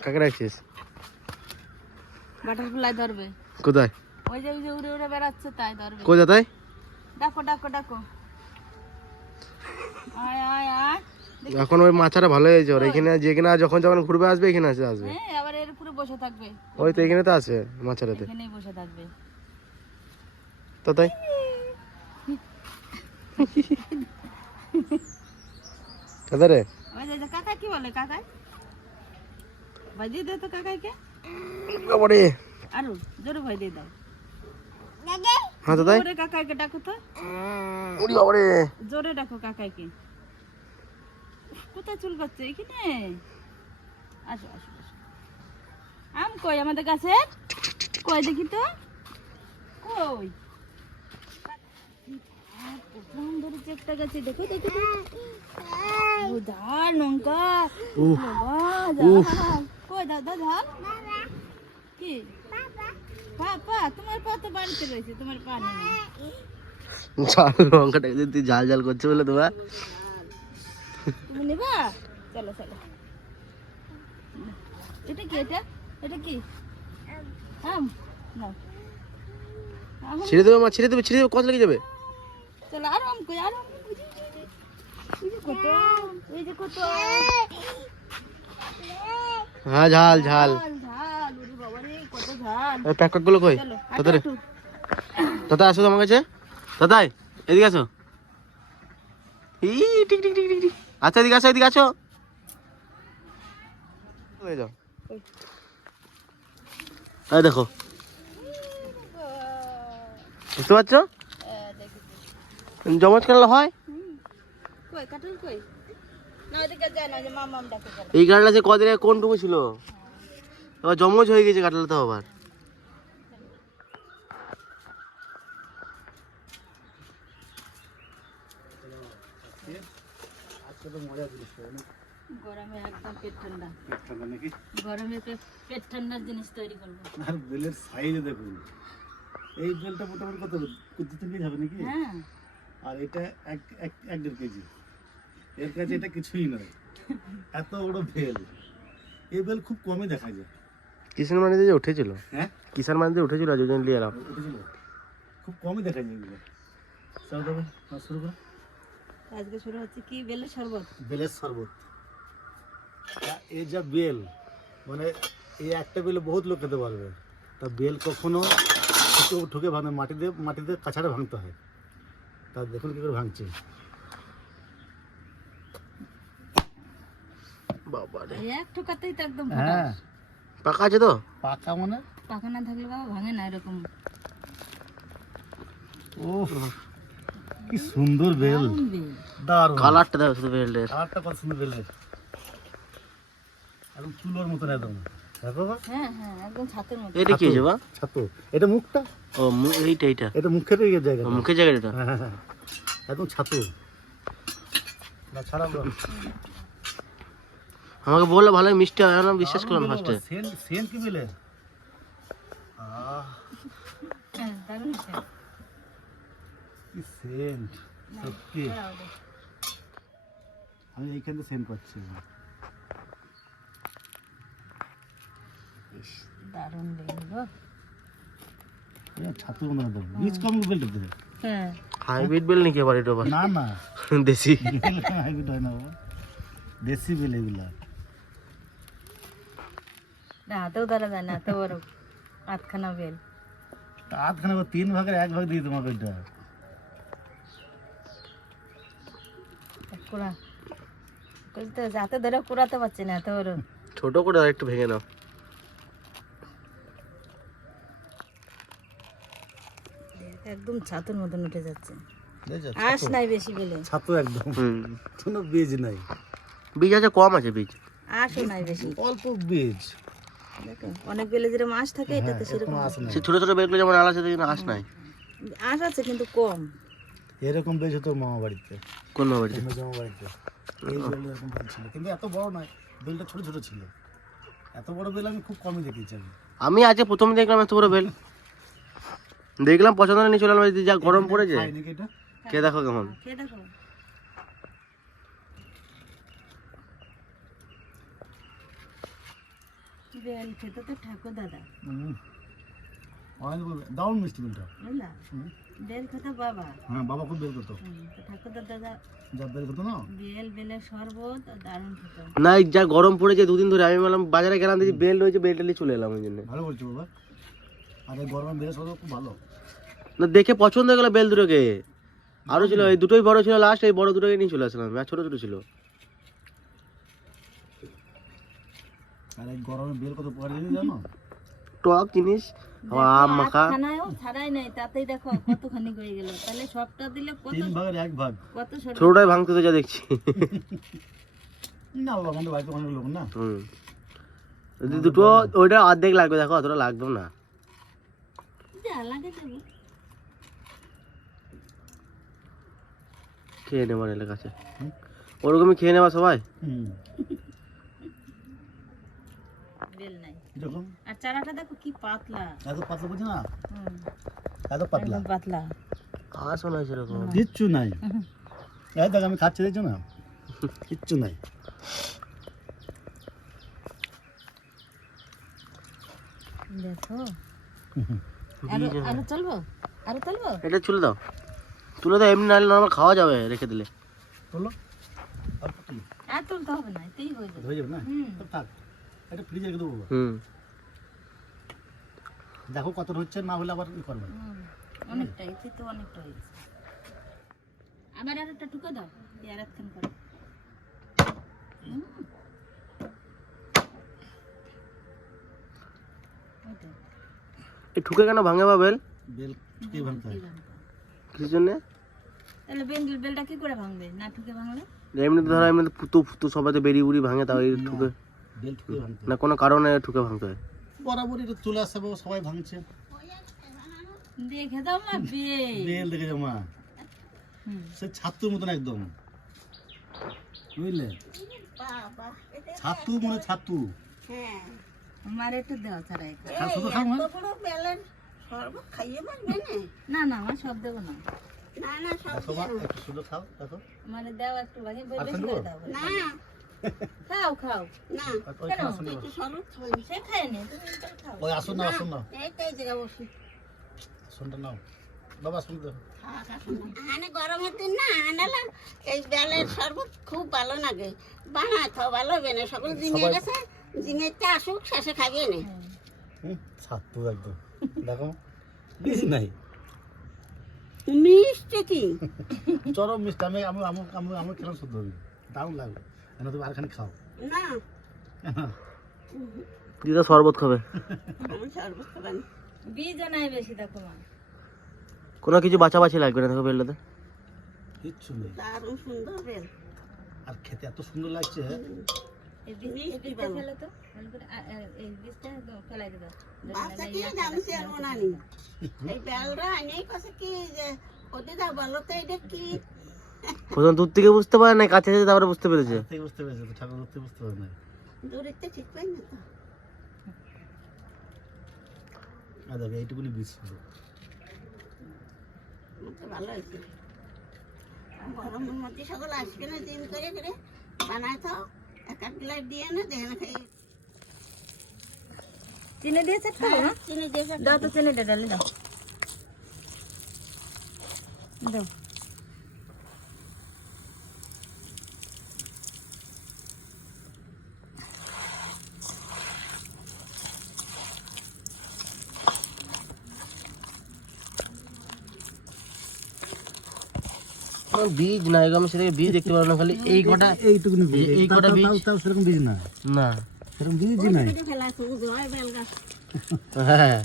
কাকে রাখছিস? বাটারফ্লাই ধরবে। কোথায়? ওই যে ওই যে উড়ে উড়ে বেড়াচ্ছে তাই ধরবে। কোথায় তাই? ডাকো ডাকো ডাকো আয় আয় আয়। এখন ওই মাছাটা ভালো হয়েছে ওর। এখানে যেখানে যখন যখন ঘুরবে আসবে এখানে আসে আসবে। হ্যাঁ আবার এর উপরে বসে থাকবে। ওই তো এখানে তো আছে মাছাটাতে। এখানেই বসে থাকবে। তো তাই? দাদা রে ওই যে- যে কাকা কি বলে কাকাই? দিয়ে দে তো কাকাইকে। বাবারে আরও জোরে ভাই দিয়ে দাও। হ্যাঁ দাদাই জোরে কাকাইকে ডাকো তো। উড়ি বাবারে জোরে ডাকো কাকাইকে। কোথায় চুল করছে এখানে। আসো আসো আসো। আম কই আমাদের কাছে কই দেখি তো। কই? প্রথম ধরে চেকটা গেছে। দেখো দেখো ঝাল লঙ্কা। কই দাদা? ঝাল কি? পা পা তোমার পা তো বাড়িতে রয়েছে তোমার পা নেই। ঝাল লঙ্কাটা তুই ঝাল ঝাল করছে বলে তোমার তুমি নেবা? চলো চলো। এটা কি এটা? এটা কি? আম। নাও। আম, ছেড়ে দেবে মা ছেড়ে দেবে ছেড়ে দেবে কত লেগে যাবে? চলো আর আম কই আর আম কই? এই যে কত এই যে কত। হ্যাঁ ঝাল ঝাল। ওই প্যাকেটগুলো কই? চলো দাদা আসো তো আমার কাছে। দাদাই এদিকে আসো। ই টিক টিক টিক টিক। আচ্ছা এদিকে আসো এদিকে আসো। যাও। এই দেখো। বুঝতে পারছ? দেখি জমজ খেলা হয়? কই কাটল কই? এই গাড়িটা যে কদিনে কোনটুকু ছিল? এবার জমজ হয়ে গেছে কাটলে তো আবার। গরমে একদম পেট ঠান্ডা। গরমে তো পেট ঠান্ডার জিনিস তৈরি করব। আর বেলের সাইজে দেখুন। এই বেলটা মোটামুটি কত? দু তিন কেজি হবে নাকি? হ্যাঁ। আর এটা এক এক এক দেড় কেজি। এর কাছে এটা কিছুই নয়। এত বড় বেল এই বেল খুব কমই দেখা যায়। কিষান মানিতে যে উঠেছিল? হ্যাঁ? কিষান মানিতে উঠেছিল আজ ওই জন্য এলাম উঠেছিল। খুব কমই দেখা যায় এগুলো। চল তবে শুরু করো। আজকে শুরু হচ্ছে কি? বেলের শরবত। বেলের শরবত। তা- এই যা বেল মানে এই একটা বেলে বহুত লোক খেতে পারবে। তা বেল কখনো ঠুকে ঠুকে ভাঙে মাটিতে মাটিতে কাছাড়ে ভাঙতে হয়। তা দেখুন কি করে ভাঙছে। বাবা রে এক ঠোকাতেই তো একদম হ্যাঁ। পাকা আছে তো? পাকা মানে? পাকা না থাকলে বাবা ভাঙে না এরকম। ও কি সুন্দর বেল। দারুণ কালারটা দেখো শুধু বেল্টের কালারটা কত সুন্দর বেলের। একদম চুলোর মতন একদম। হ্যাঁ হ্যাঁ একদম ছাতের মতো এটা কি আছে বা? ছাতু। এটা মুখটা? ও এইটা এইটা। এটা মুখের জায়গা মুখের এটা হ্যাঁ, হ্যাঁ, হ্যাঁ। একদম ছাতু। না ছাড়াবো আমাকে বললে ভালো মিষ্টি হয় না বিশ্বাস করলাম ফার্স্টে সেন্ট কি বেলে? সেন্ট সত্যি? আমি এইখান থেকে সেন্ট পাচ্ছি দারুণ বেল ছাতু মনে হয় বীজ কম দেবে। হ্যাঁ। হাইব্রিড বেল নাকি আবার? এটা না না। দেশি? হাইব্রিড হয় না দেশি বেল এগুলা। না হাতেও ধরা যায় না এত বড় আধখানা বেল। আধখানে করে তিন ভাগের এক ভাগ দিয়ে তোমাকে ওইটা। কুড়া। তো যাতে ধরে কুড়াতে পারছি না এত বড় ছোট করে একটু ভেঙে নাও। একদম ছাতুর মতন উঠে যাচ্ছে? আঁশ নাই বেশি বেলে। ছাতু একদম। কোনো বীজ নাই। বীজ আছে কম আছে বীজ। আঁশও নাই বেশি। অল্প বীজ। অনেক বেলে যেরকম আঁশ থাকে এটাতে সেরকম সে ছোট ছোট বেলগুলো যেমন আলাদা আছে দেখি না নাই। আঁশ আছে কিন্তু কম। এরকম বেজ হতো মামা বাড়িতে। কোন বাড়িতে? জামা বাড়িতে। এই বেলটা এরকম বেল ছিল কিন্তু এত বড় নয় বেলটা ছোট ছোট ছিল। এত বড় বেল আমি খুব কমই দেখেছি আমি। আমি আজকে প্রথম দেখলাম এত বড় বেল। দেখলাম পছন্দ নিয়ে চলে যে যা গরম পড়েছে। কে দেখো কেমন। খেয়ে দেখো। বেল খেতে তো ঠাকুর দাদা। হুম। অনেক বলবে- দারুণ মিষ্টি বেলটা বুঝলা বেল খেতে বাবা। হ্যাঁ বাবা খুব বেল করতো। ঠাকুর দাদা যা বেল করতো না? বেল বেলের শরবত দারুণ খেতে। না এই যা গরম পড়েছে দুদিন ধরে আমি বললাম বাজারে গেলাম দেখি বেল রয়েছে চলে এলাম ওই জন্য। ভালো বলছো বাবা। আর এই বেল সব খুব ভালো। না দেখে পছন্দ হয়ে গেলো বেল দুটোকে। আরও ছিল এই দুটোই বড় ছিল লাস্ট এই বড় দুটোকে নিয়ে চলে আসলাম ছোট ছোট ছিল। আর এই গরমে বেল কত উপকার জানো? টক জিনিস আম মাখা। খানায়ও ছাড়াই নাই তাতেই দেখো কতখানি হয়ে গেল। তাহলে সবটা দিলে কত তিন ভাগের এক ভাগ। কত ছোটটাই ভাঙতে তো যা দেখছি। না বাবা আমাদের বাড়িতে অনেক লোক না। হুম। যদি দুটো ওইটা অর্ধেক লাগবে দেখো অতটা লাগবেও না। যা লাগে দেবো। খেয়ে নেবার এলাকা আছে ওরকমই খেয়ে নেবা সবাই? এরকম আর চারাটা দেখো কি পাতলা। এত পাতলা বুঝি না? হুম, এত পাতলা। পাতলা। শোনা হয়েছে এরকম কিচ্ছু নাই। এই দেখ আমি খাচ্ছি দেখছ না? কিচ্ছু নাই। দেখো। আরও আরও চলবো আরও চলবো এটা তুলে দাও। তুলে দাও এমনি নাহলে নর্মাল খাওয়া যাবে রেখে দিলে। তোলো। আর তুলো। আর তুলতে হবে না এতেই হয়ে যাবে। হয়ে যাবে না? থাক। এটা ফ্রিজে রেখে দেবো হুম। দেখো কত হচ্ছে না হলে আবার ই করবে হুম, তো অনেকটা আবার আর একটা টুকো দাও এই আর একখান করো। এই ঠুকে কেন ভাঙে বা বেল? বেল ঠিকই ভাঙতে হয়। কিসের জন্যে? তাহলে বেল বেলটা কি করে ভাঙবে? না ঠুকে ভাঙলে? এমনি ধরো এমনি ফুতো ফুতো সবাই তো বেরি বুড়ি ভাঙে তাও এই ঠুকে বেল ঠিকই ভাঙতে হয় না কোনো কারণে ঠুকে ভাঙতে হয়? বরাবরই তো চলে আসছে বাবা, সবাই ভাঙছে। দেখে দাও না বেল। বেল দেখে যাও মা। সে ছাতুর মতন একদম। বুঝলে? ছাতু মানে ছাতু। আমার একটু দেওয়া ছাড়া এটা। আর শুধু খাও হ্যাঁ না? না আমার সব দেবো না। দেখো মা একটু শুধু খাও দেখো। মানে দেও একটু আর বেশি? করে দাও। খাও খাও। না। সে খায় নি তুমি এটা খাও। ওই আসুন না আসুন না। আসুনটা নাও। বাবা আসুন দেখো আনে গরমের দিন না আনালা এই বেলের শরবত খুব ভালো লাগে। বানায় খাও ভালো হবে না। সকল জিমে গেছে জিমেতে আসুক শেষে খাবে না। হুম, ছাতু একদম। দেখো বেশি নাই। মিষ্টি কি? চরম মিষ্টি। আমি আমি আমি আমি খেলাম শুদ্ধ দারুণ লাগবে এনে তুমি আরখানি খাও। না। দিদা শরবত খাবে। শরবত খাবেন বীজ নাই বেশি দেখো মা। কোনো কিছু বাছাবাছি লাগবে না দেখো বেলটাতে? কিচ্ছু নেই। দারুণ সুন্দর বেল। আর খেতে এত সুন্দর লাগছে। আর ওদের বলো তো এটা কি? প্রথম দূর থেকে বুঝতে পারে না কাছে এসে তারপরে বুঝতে পেরেছে। বুঝতে পেরেছে তো ঠাকুর ধরতে বুঝতে পারে না দূরেতে ঠিক পাই না তো। আর দেখো এইটুকুনি বীজ ছিল। ভালো হয়েছে। গরমের মধ্যে সকল আসবে না দিন করে করে বানায় থাও। এক এক গ্লাস দিয়ে না দেখে খাই চিনি দিয়ে চাট খাব না? চিনি দিয়ে দাও তো চিনিটা ডালে দাও। দাও। বীজ না আমি সেটাকে বীজ দেখতে পারব না খালি এই কটা এইটুকুনি বীজ এই- কটা বীজ? তাও- তাও সেরকম বীজ না? না। সেরকম বীজই নাই। হয়।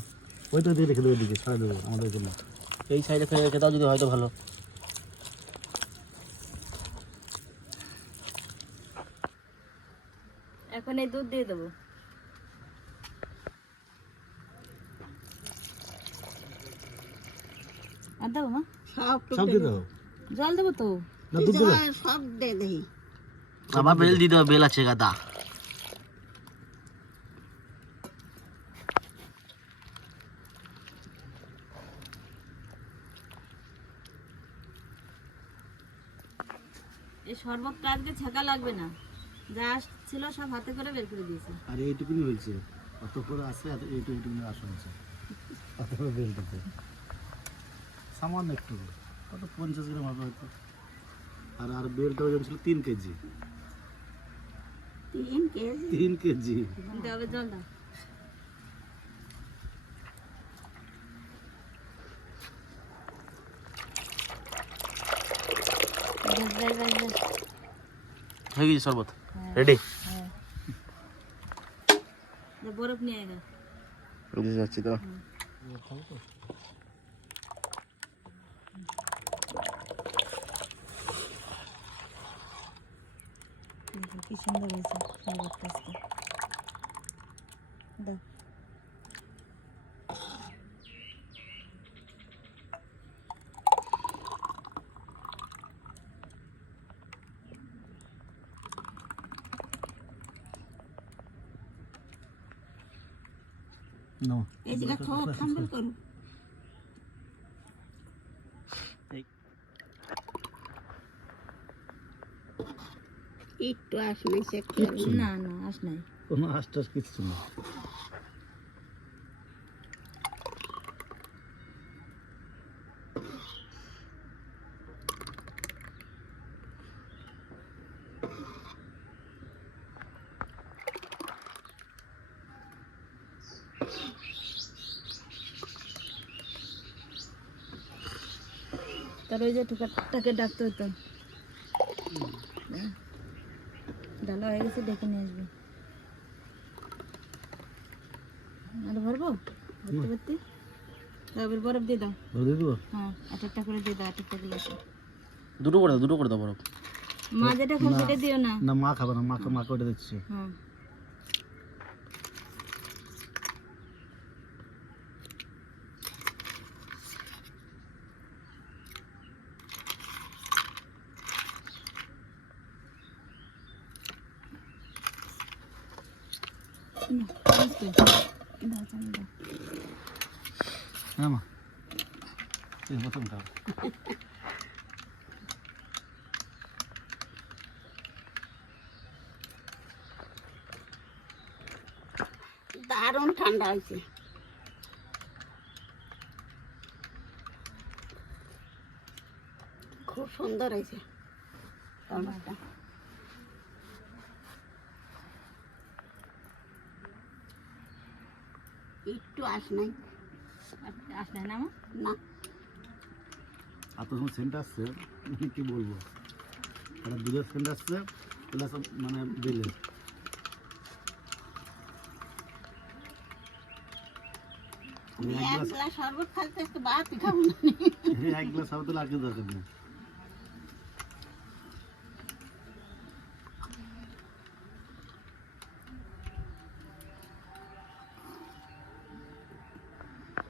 ওইটা দিয়ে রেখে দেবো দিকে ছাড়া দেবো আমাদের জন্য। এই সাইডে ফেলে রেখে দাও যদি হয়তো ভালো। এখন এই দুধ দিয়ে দেবো। আর দেবো মা। সব সব দিয়ে দেবো? জল দেবো তো? না দুধ দেবো। সব দে দেই। আবার বেল দিতে হবে বেল আছে গাদা। এই শরবতটা আজকে ছাকা লাগবে না। যা ছিল সব হাতে করে বের করে দিয়েছি। আর এইটুকুনি হয়েছে। অত করে আছে এত এইটু এইটু আসন আছে। অত করে বেলটাতে সামান্য একটু কত পঞ্চাশ গ্রাম হবে হয়তো। আর আর বেলটা ওজন ছিল তিন কেজি। তিন কেজি? তিন কেজি। দেবে জল দাও বেশ, বেশ, বেশ, বেশ। হয়ে গেছে শরবত। রেডি হ্যাঁ। যে বরফ নিয়ে আয় গা। যাচ্ছি তো। দেখো কি সুন্দর হয়েছে শরবতটা আজকে। দাও নো এই জায়গা খাওয়া থাম্বেল করু একটু আসলে সে না না আস নাই। কোনো আশটাস কিচ্ছু না তার ওই যে টুকাটাকে ডাকতে হতো ডালা হয়ে গেছে ডেকে নিয়ে আসব। আর ভরবো? ভরতে ভরতে? তারপর বরফ দিয়ে দাও। বরফ দিয়ে দেবো? হ্যাঁ এক একটা করে দিয়ে দাও এক একটা গ্লাসে দুটো করে দাও দুটো করে দাও বরফ। মা যেটা খাবে সেটা দিও না। না মা খাবে না মাকে মাকে ওটা দিচ্ছি। হ্যাঁ। না, বুঝতে। দাও, চামচ দাও। হ্যাঁ মা তুই প্রথম খাও দারুণ ঠান্ডা হয়েছে খুব সুন্দর হয়েছে শরবতটা একটু আস নাই। আস- আসলে না না। এত সময় সেন্ট আসছে কি বলব? একটা দুধের সেন্ট আসছে প্লাস মানে বেলের এক গ্লাস শরবত খাইতে একটু বাদ খাব এক গ্লাস হবে তাহলে আর কিছু দরকার নেই।